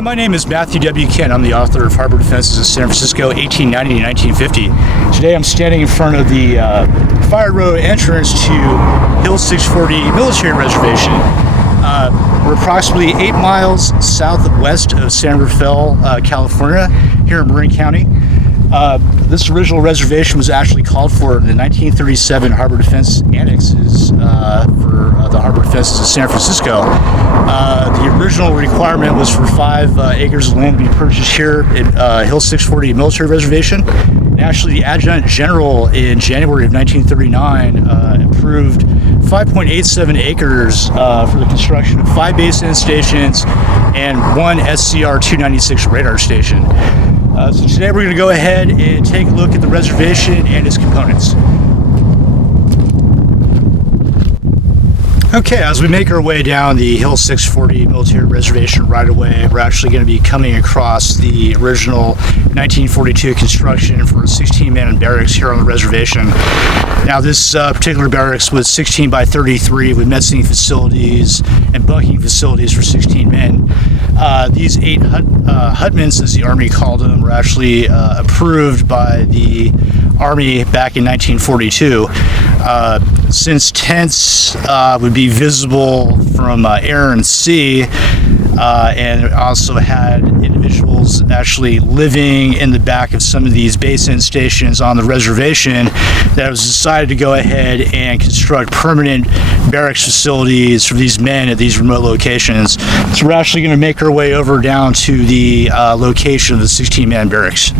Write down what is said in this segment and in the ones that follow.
Hi, my name is Matthew W. Kent. I'm the author of Harbor Defenses of San Francisco, 1890 to 1950. Today I'm standing in front of the Fire Road entrance to Hill 640 Military Reservation. We're approximately 8 miles southwest of San Rafael, California, here in Marin County. This original reservation was actually called for in the 1937 Harbor Defense Annexes for the Harbor Defenses of San Francisco. The original requirement was for 5 acres of land to be purchased here at Hill 640 Military Reservation. And actually, the Adjutant General in January of 1939 approved 5.87 acres for the construction of 5 base end stations and 1 SCR-296 radar station. So today we're going to go ahead and take a look at the reservation and its components. Okay, as we make our way down the Hill 640 Military Reservation right away, we're actually going to be coming across the original 1942 construction for a 16-man barracks here on the reservation. Now, this particular barracks was 16 by 33 with mezzanine facilities and bunking facilities for 16 men. These 8 hutments, as the Army called them, were actually approved by the Army back in 1942. Since tents would be visible from air and sea, and it also had individuals actually living in the back of some of these base end stations on the reservation, that it was decided to go ahead and construct permanent barracks facilities for these men at these remote locations. So we're actually going to make our way over down to the location of the 16-man barracks.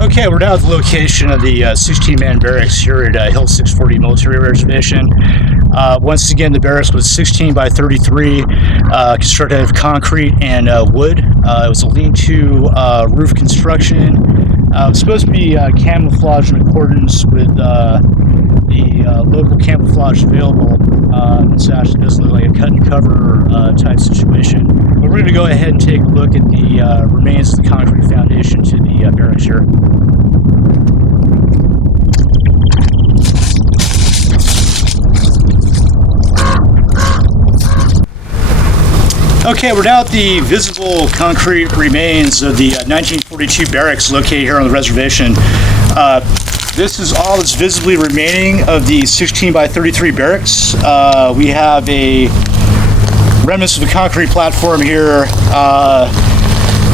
Okay, we're now at the location of the 16-man barracks here at Hill 640 Military Reservation. Once again, the barracks was 16 by 33, constructed out of concrete and wood. It was a lean-to roof construction. It was supposed to be camouflaged in accordance with the local camouflage available. This actually does look like a cut-and-cover type situation. But we're going to go ahead and take a look at the remains of the concrete foundation to the barracks here. Okay, we're now at the visible concrete remains of the 1942 barracks located here on the reservation. This is all that's visibly remaining of the 16 by 33 barracks. We have a remnants of a concrete platform here,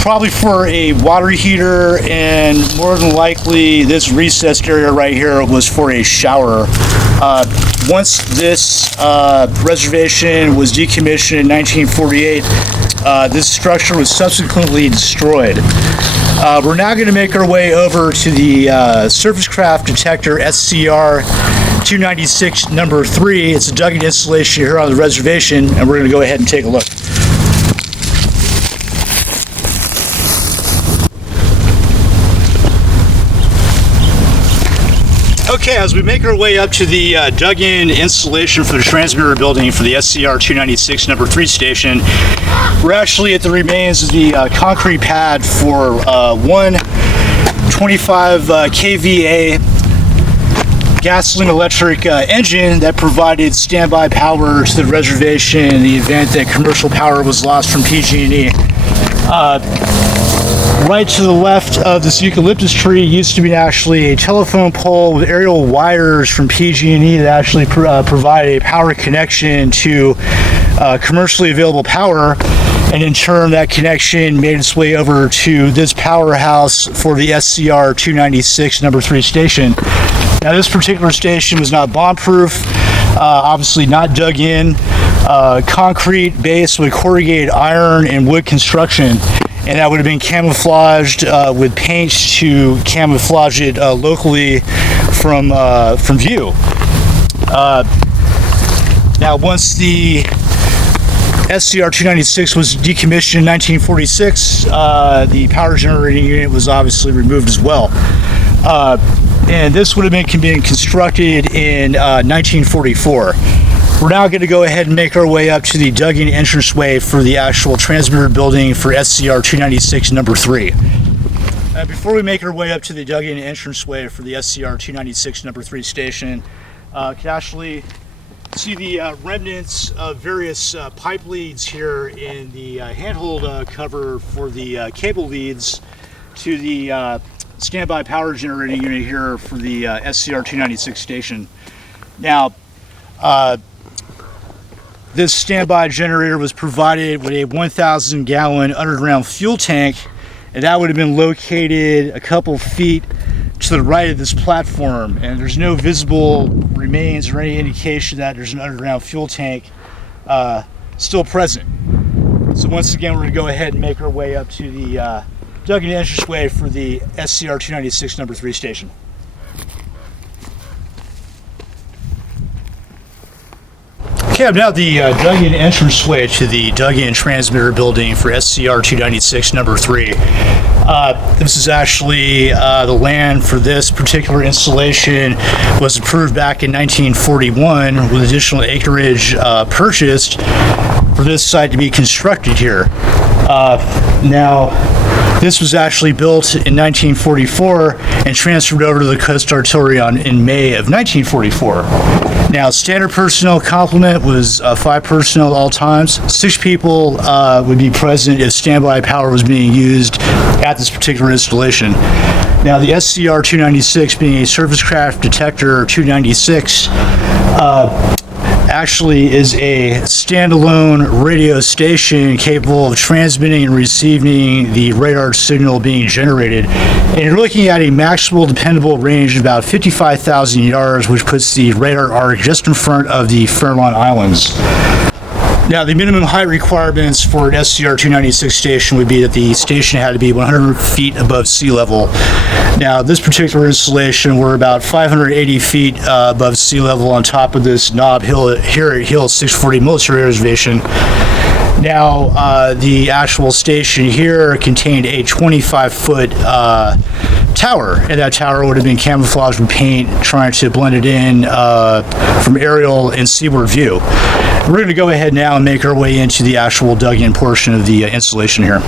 probably for a water heater, and more than likely this recessed area right here was for a shower. Once this reservation was decommissioned in 1948, this structure was subsequently destroyed. We're now going to make our way over to the surface craft detector SCR-296 number 3. It's a dug-in installation here on the reservation, and we're going to go ahead and take a look. Okay, as we make our way up to the dug-in installation for the transmitter building for the SCR-296 number 3 station, we're actually at the remains of the concrete pad for one 25 kVA gasoline electric engine that provided standby power to the reservation in the event that commercial power was lost from PG&E. Right to the left of this eucalyptus tree used to be actually a telephone pole with aerial wires from PG&E that actually provide a power connection to commercially available power, and in turn that connection made its way over to this powerhouse for the SCR-296 number 3 station. Now, this particular station was not bomb-proof, obviously not dug in, concrete base with corrugated iron and wood construction, and that would have been camouflaged with paint to camouflage it locally from view. Now, once the SCR-296 was decommissioned in 1946, the power generating unit was obviously removed as well. And this would have been constructed in 1944. We're now going to go ahead and make our way up to the dug-in entranceway for the actual transmitter building for SCR-296 number 3. Before we make our way up to the dug-in entranceway for the SCR 296 number 3 station, you can actually see the remnants of various pipe leads here in the handhold cover for the cable leads to the standby power generating unit here for the SCR 296 station. Now, this standby generator was provided with a 1,000 gallon underground fuel tank, and that would have been located a couple feet to the right of this platform, and there's no visible remains or any indication that there's an underground fuel tank still present. So once again, we're going to go ahead and make our way up to the dug-in entranceway for the SCR 296 number 3 station. Okay, I'm now at the dug-in entranceway to the dug-in transmitter building for SCR 296 number 3. This is actually the land for this particular installation was approved back in 1941 with additional acreage purchased for this site to be constructed here. Now, this was actually built in 1944 and transferred over to the Coast Artillery in May of 1944. Now, standard personnel complement was 5 personnel at all times. 6 people would be present if standby power was being used at this particular installation. Now, the SCR 296 being a surface craft detector 296, actually is a standalone radio station capable of transmitting and receiving the radar signal being generated. And you're looking at a maximal dependable range of about 55,000 yards, which puts the radar arc just in front of the Farallon Islands. Now, the minimum height requirements for an SCR 296 station would be that the station had to be 100 feet above sea level. Now, this particular installation, we're about 580 feet above sea level on top of this knob hill here at Hill 640 Military Reservation. Now, the actual station here contained a 25-foot tower, and that tower would have been camouflaged with paint, trying to blend it in from aerial and seaward view. We're going to go ahead now and make our way into the actual dug-in portion of the installation here.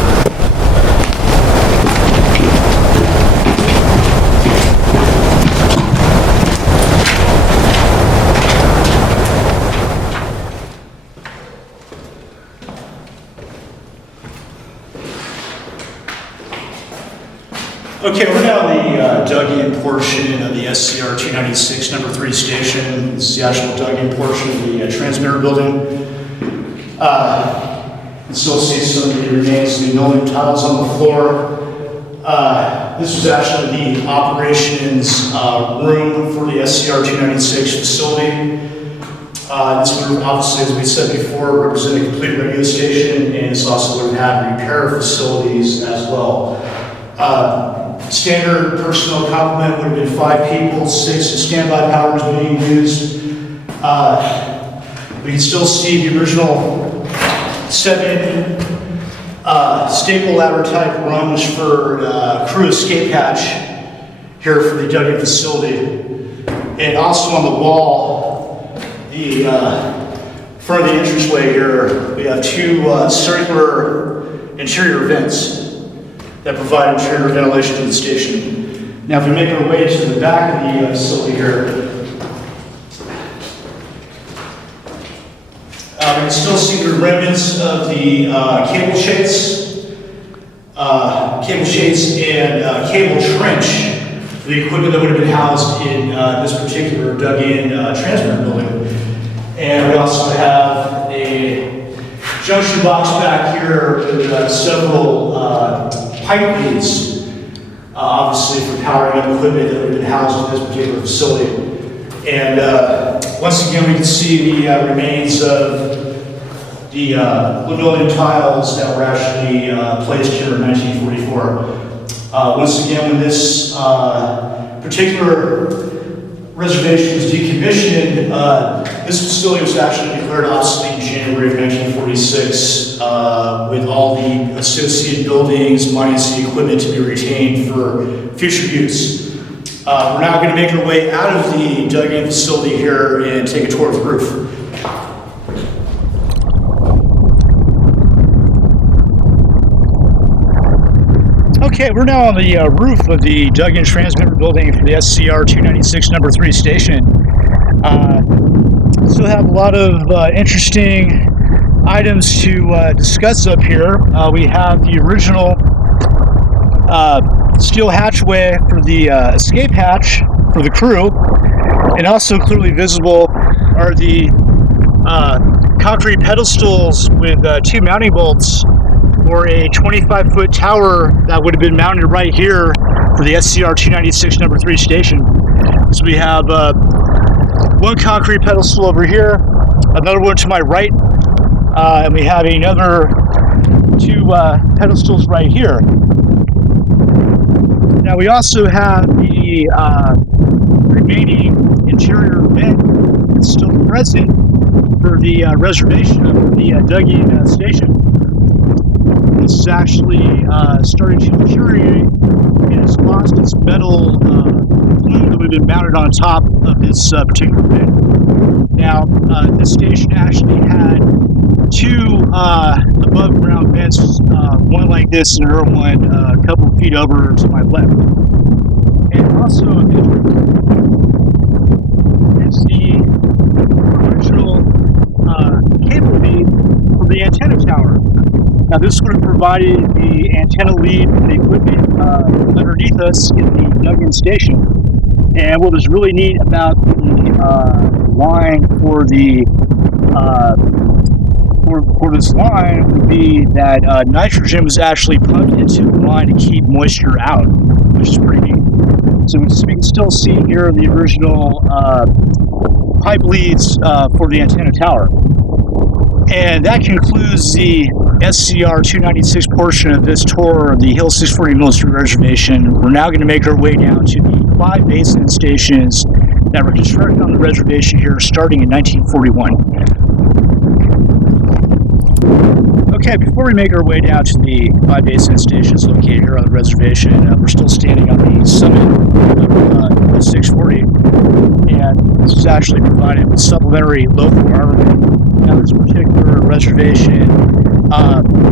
Okay, we're now in the dug-in portion of the SCR 296 number 3 station. This is the actual dug-in portion of the transmitter building. You can still see some of the remains of the linoleum tiles on the floor. This was actually the operations room for the SCR 296 facility. This would obviously, as we said before, represent a complete radio station, and it's also would have repair facilities as well. Standard personnel complement would have been 5 people, 6 standby power is being used. We can still see the original 7 staple ladder type rungs for crew escape hatch here for the dug-in facility. And also on the wall, the front of the entranceway here, we have 2 circular interior vents that provide interior ventilation to the station. Now, if we make our way to the back of the facility here, we can still see the remnants of the cable shades and cable trench, the equipment that would have been housed in this particular dug-in transmitter building. And we also have a junction box back here with several pipe leads, obviously for powering up equipment that would have been housed in this particular facility. And once again, we can see the remains of the linoleum tiles that were actually placed here in 1944. Once again, when this particular reservation was decommissioned, this facility was actually declared obsolete in January of 1946 with all the associated buildings minus the equipment to be retained for future use. We're now going to make our way out of the dug-in facility here and take a tour of the roof. Okay, we're now on the roof of the dug-in transmitter building for the SCR 296 number 3 station. Still have a lot of interesting items to discuss up here. We have the original steel hatchway for the escape hatch for the crew, and also clearly visible are the concrete pedestals with 2 mounting bolts for a 25-foot tower that would have been mounted right here for the SCR 296 number 3 station. So we have one concrete pedestal over here, another one to my right, and we have another 2 pedestals right here. Now we also have the remaining interior vent that's still present for the reservation of the dug-in station. This is actually starting to deteriorate and has lost its metal flume that would have been mounted on top of this particular vent. Now, this station actually had 2 above ground vents, one like this and another one a couple of feet over to my left. And also is the original cable feed for the antenna tower. Now this would have provided the antenna lead for the equipment underneath us in the dug-in station. And what was really neat about the line for the for this line would be that nitrogen was actually pumped into the line to keep moisture out, which is pretty neat. So we can still see here the original pipe leads for the antenna tower. And that concludes the SCR 296 portion of this tour of the Hill 640 military reservation. We're now going to make our way down to the 5 basin stations that were constructed on the reservation here starting in 1941. Okay, before we make our way down to the 5 basin stations located here on the reservation, we're still standing on the summit of the 640, and this is actually provided with supplementary local armament. Now, this particular reservation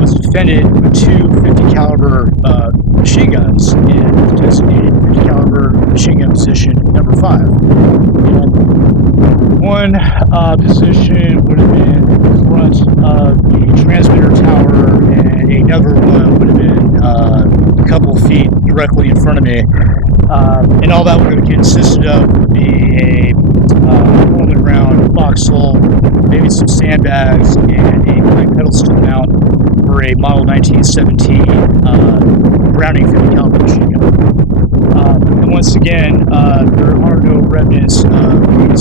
was defended with 2 50 caliber machine guns and was designated 50 caliber machine gun position number 5. And one position would have been in front of the transmitter tower, and another one would have been a couple feet directly in front of me. And all that would have consisted of would be a Coleman round foxhole, maybe some sandbags, and a black pedestal mount for a model 1917 Browning 50 caliber machine gun. And once again, there are no remnants of the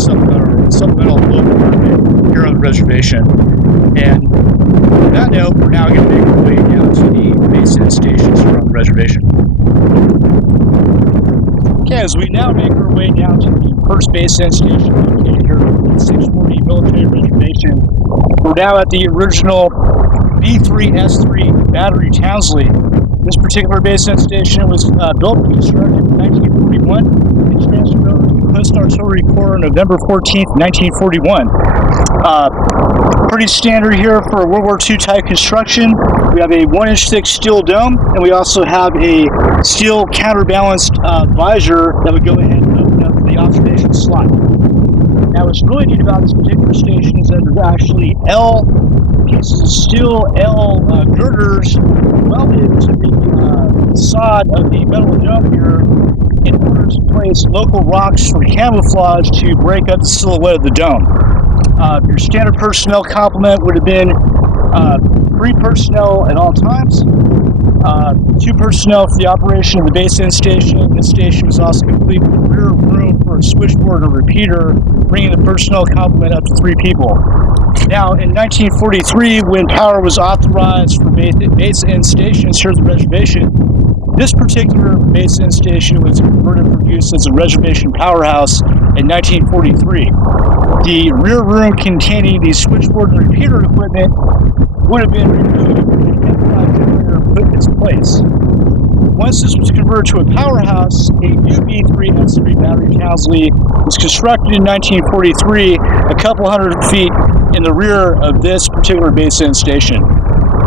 supplemental local armament here on the reservation. And on that note, we're now going to make our way down to the basin stations here on the reservation. Okay, as we now make our way down to the first basin station located here at the 640 military reservation, we're now at the original B3S3 Battery Townsley. This particular basin station was built and constructed in 1941 and transferred over to the Coast Artillery Corps on November 14th, 1941. Pretty standard here for World War II type construction. We have a 1-inch thick steel dome, and we also have a steel counterbalanced visor that would go ahead and open up the observation slot. Now, what's really neat about this particular station is that there's actually pieces of steel L girders welded to the facade of the metal dome here in order to place local rocks for camouflage to break up the silhouette of the dome. Your standard personnel complement would have been 3 personnel at all times, 2 personnel for the operation of the basin station. This station was also complete with a rear room for a switchboard and a repeater, bringing the personnel complement up to 3 people. Now, in 1943, when power was authorized for basin stations here at the reservation, this particular basin station was converted for use as a reservation powerhouse in 1943. The rear room containing the switchboard and repeater equipment would have been removed and the F5 generator put in its place. Once this was converted to a powerhouse, a new B3S3 Battery Townsley was constructed in 1943, a couple hundred feet in the rear of this particular basin station.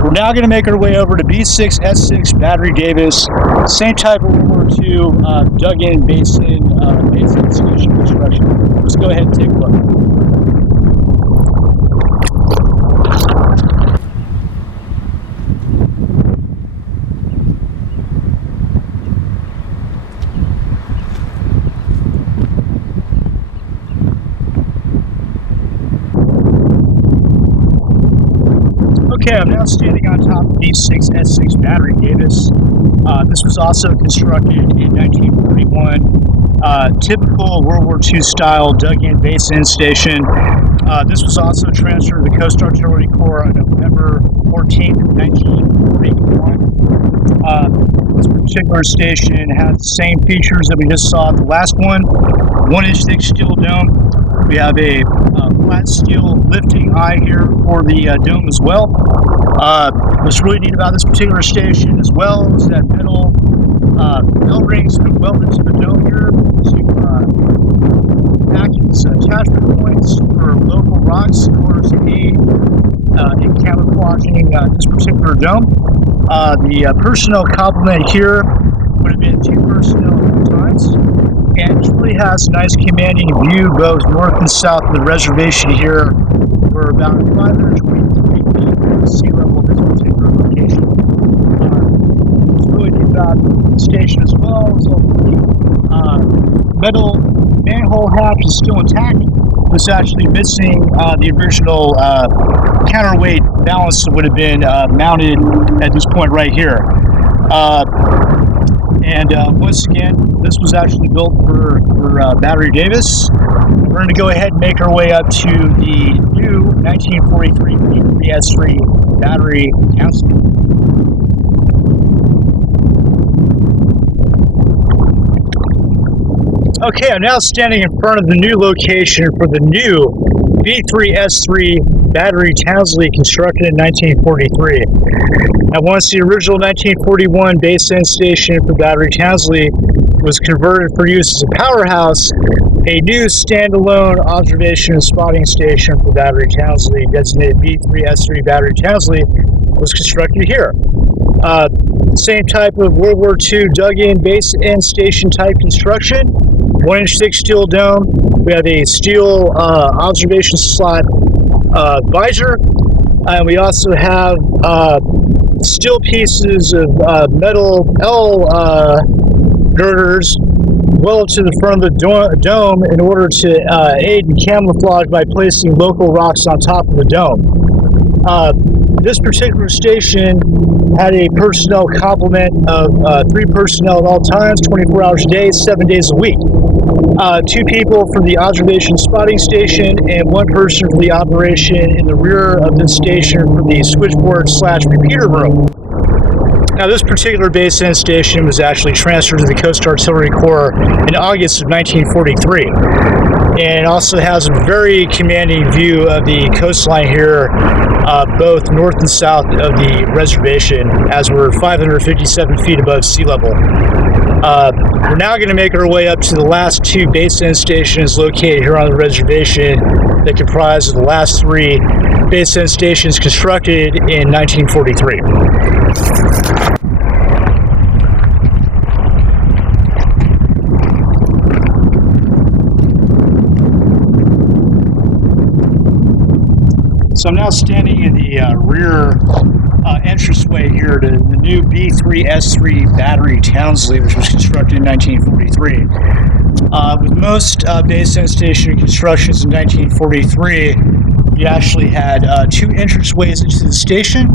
We're now going to make our way over to B6S6 Battery Davis, same type of World War II dug-in basin station construction. Let's go ahead and take a look. Okay, I'm now standing on top of B6S6 Battery Davis. This was also constructed in 1941. Typical World War II style dug-in basin station. This was also transferred to the Coast Artillery Corps on November 14th, 1941. This particular station has the same features that we just saw at the last one. 1-inch thick steel dome. We have a flat steel lifting eye here for the dome as well. What's really neat about this particular station as well is that metal rings have been welded to the dome here to act as attachment points for local rocks in order to aid in camouflaging this particular dome. The personnel complement here would have been 2 personnel at all times. And it really has a nice commanding view both north and south of the reservation here. We're about 523 feet from sea level at this particular location. What's really neat about the station as well is the metal manhole hatch is still intact. It's actually missing the original counterweight balance that would have been mounted at this point right here. Once again, this was actually built for Battery Davis. We're going to go ahead and make our way up to the new 1943 B3S3 battery counseling. Okay, I'm now standing in front of the new location for the new B3S3 battery Townsley constructed in 1943. Now, once the original 1941 base end station for Battery Townsley was converted for use as a powerhouse, a new standalone observation and spotting station for Battery Townsley, designated B3S3 Battery Townsley, was constructed here. Same type of World War II dug-in base end station type construction, 1-inch thick steel dome. We have a steel observation slot visor, and we also have steel pieces of metal L girders well to the front of the dome in order to aid in camouflage by placing local rocks on top of the dome. This particular station had a personnel complement of 3 personnel at all times, 24 hours a day, 7 days a week. 2 people for the observation spotting station and 1 person for the operation in the rear of the station for the switchboard / repeater room. Now, this particular base end station was actually transferred to the Coast Artillery Corps in August of 1943. And it also has a very commanding view of the coastline here, both north and south of the reservation, as we're 557 feet above sea level. We're now going to make our way up to the last 2 base end stations located here on the reservation that comprise of the last 3 base end stations constructed in 1943. So I'm now standing in the rear entranceway here to the new B3S3 battery Townsley, which was constructed in 1943. With most base end station constructions in 1943, you actually had 2 entranceways into the station.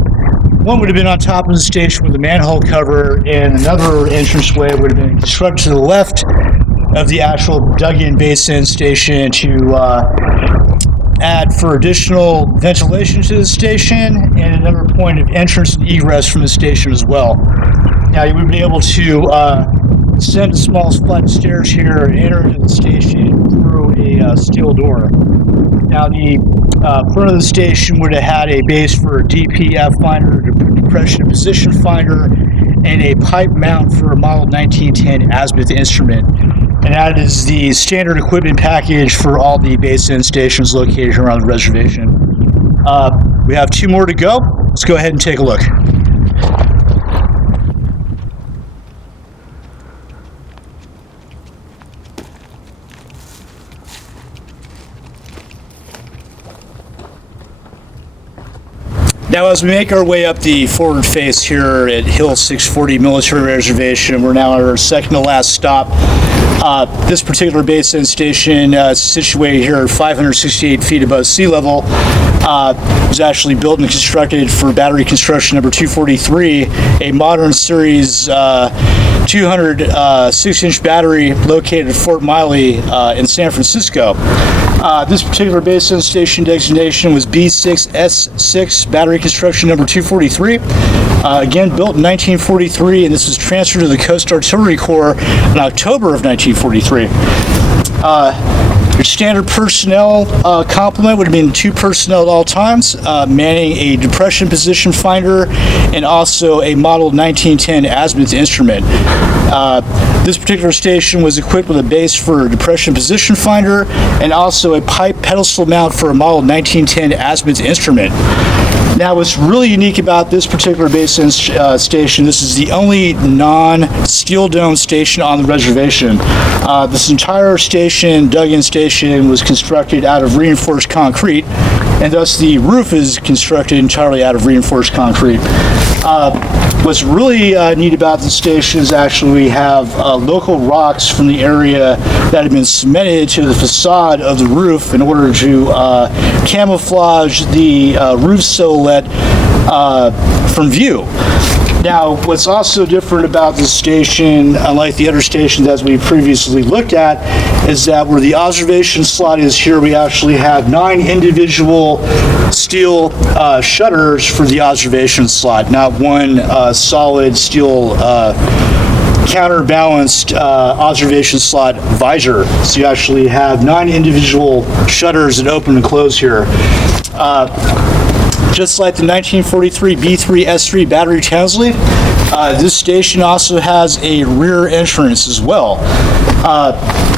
One would have been on top of the station with a manhole cover, and another entranceway would have been constructed to the left of the actual dug-in base end station to add for additional ventilation to the station and another point of entrance and egress from the station as well. Now, you would be able to ascend a small flight stairs here and enter into the station through a steel door. Now, the front of the station would have had a base for a DPF finder, depression and position finder, and a pipe mount for a model 1910 azimuth instrument. And that is the standard equipment package for all the base end stations located around the reservation. We have 2 more to go, Let's go ahead and take a look. Now, as we make our way up the forward face here at Hill 640 Military Reservation, we're now at our second to last stop. This particular base end station is situated here at 568 feet above sea level. It was actually built and constructed for battery construction number 243, a modern series 206-inch battery located at Fort Miley in San Francisco. This particular base end station designation was B6S6 battery construction number 243. Again, built in 1943, and this was transferred to the Coast Artillery Corps in October of 1943. Your standard personnel complement would have been 2 personnel at all times, manning a depression position finder and also a model 1910 azimuth instrument. This particular station was equipped with a base for a depression position finder and also a pipe pedestal mount for a model 1910 azimuth instrument. Now, what's really unique about this particular base end station, this is the only non-steel dome station on the reservation. This entire station, dug-in station, was constructed out of reinforced concrete, and thus the roof is constructed entirely out of reinforced concrete. What's really neat about the station is actually we have local rocks from the area that have been cemented to the facade of the roof in order to camouflage the roof silhouette from view. Now, what's also different about this station, unlike the other stations as we previously looked at, is that where the observation slot is here, we actually have 9 individual steel shutters for the observation slot, not one solid steel counterbalanced observation slot visor. So you actually have 9 individual shutters that open and close here. Just like the 1943 B3S3 battery Townsley, this station also has a rear entrance as well.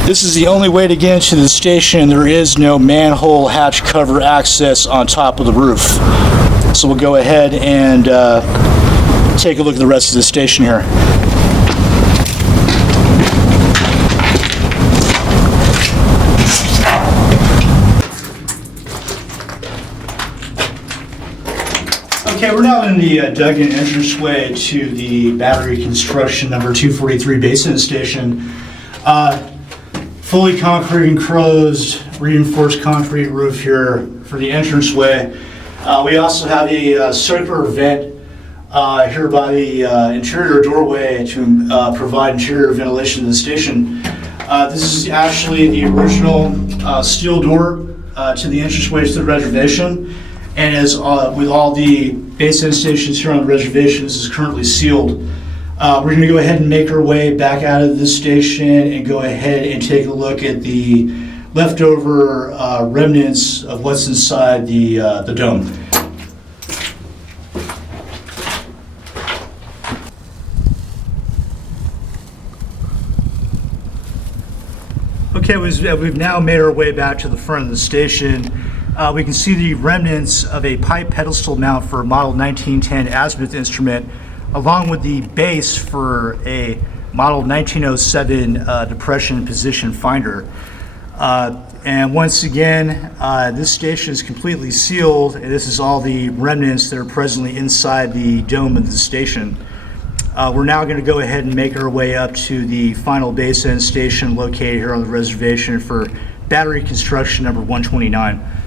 This is the only way to get into the station. There is no manhole hatch cover access on top of the roof. So we'll go ahead and take a look at the rest of the station here. Okay, we're now in the dug-in entranceway to the battery construction number 243 base end station. Fully concrete enclosed, reinforced concrete roof here for the entranceway. We also have a circular vent here by the interior doorway to provide interior ventilation to the station. This is actually the original steel door to the entranceway to the reservation. And as with all the base end stations here on the reservation, this is currently sealed. We're going to go ahead and make our way back out of this station and go ahead and take a look at the leftover remnants of what's inside the dome. Okay, we've now made our way back to the front of the station. We can see the remnants of a pipe pedestal mount for a model 1910 azimuth instrument, along with the base for a model 1907 depression position finder. And once again, this station is completely sealed, and this is all the remnants that are presently inside the dome of the station. We're now going to go ahead and make our way up to the final base end station located here on the reservation for battery construction number 129.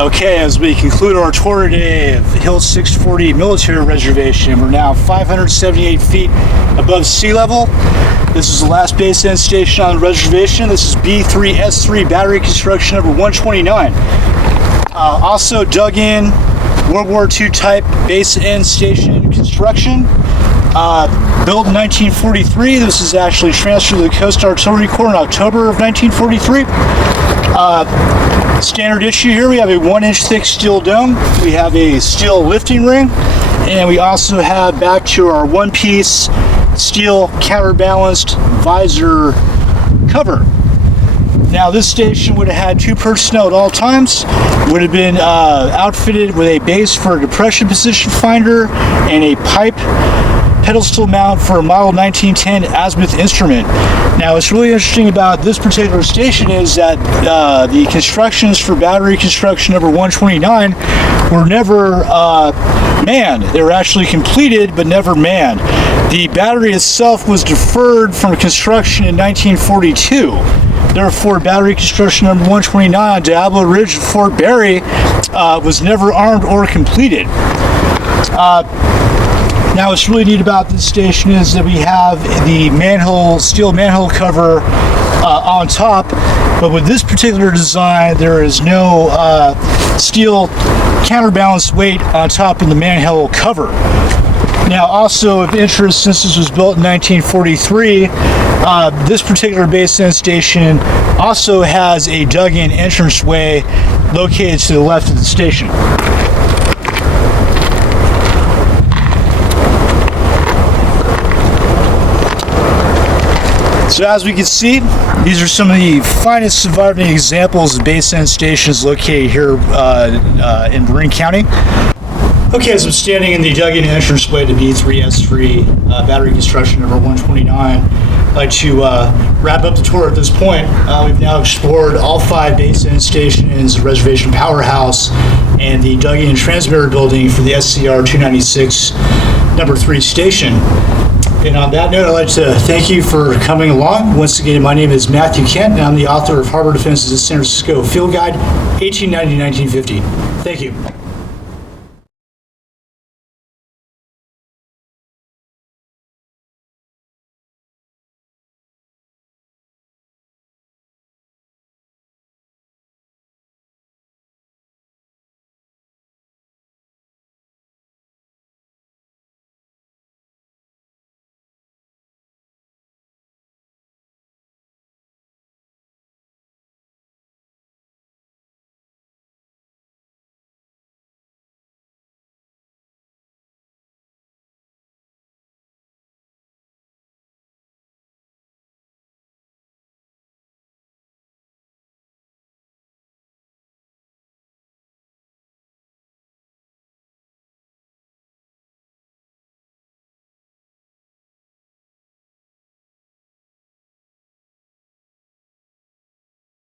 Okay, as we conclude our tour today of Hill 640 Military Reservation, we're now 578 feet above sea level. This is the last base end station on the reservation. This is B3S3 battery construction number 129. Also dug in World War II type base end station construction. Built in 1943. This is actually transferred to the Coast Artillery Corps in October of 1943. Standard issue here, we have a 1-inch thick steel dome, we have a steel lifting ring, and we also have back to our one-piece steel counterbalanced visor cover. Now this station would have had 2 personnel at all times, would have been outfitted with a base for a depression position finder and a pipe pedestal mount for a model 1910 azimuth instrument. Now what's really interesting about this particular station is that the constructions for battery construction number 129 were never manned. They were actually completed but never manned. The battery itself was deferred from construction in 1942. Therefore, battery construction number 129 on Diablo Ridge at Fort Barry was never armed or completed. Now, what's really neat about this station is that we have the steel manhole cover on top, but with this particular design, there is no steel counterbalance weight on top of the manhole cover. Now, also of interest, since this was built in 1943, this particular base end station also has a dug-in entranceway located to the left of the station. So as we can see, these are some of the finest surviving examples of base end stations located here in Marin County. Okay, so I'm standing in the dug-in entranceway to B3S3 battery construction number 129. I'd like to wrap up the tour at this point. We've now explored all 5 base end stations, the reservation powerhouse, and the dug-in transmitter building for the SCR 296 number 3 station. And on that note, I'd like to thank you for coming along. Once again, my name is Matthew Kent, and I'm the author of Harbor Defense's San Francisco Field Guide, 1890-1950. Thank you.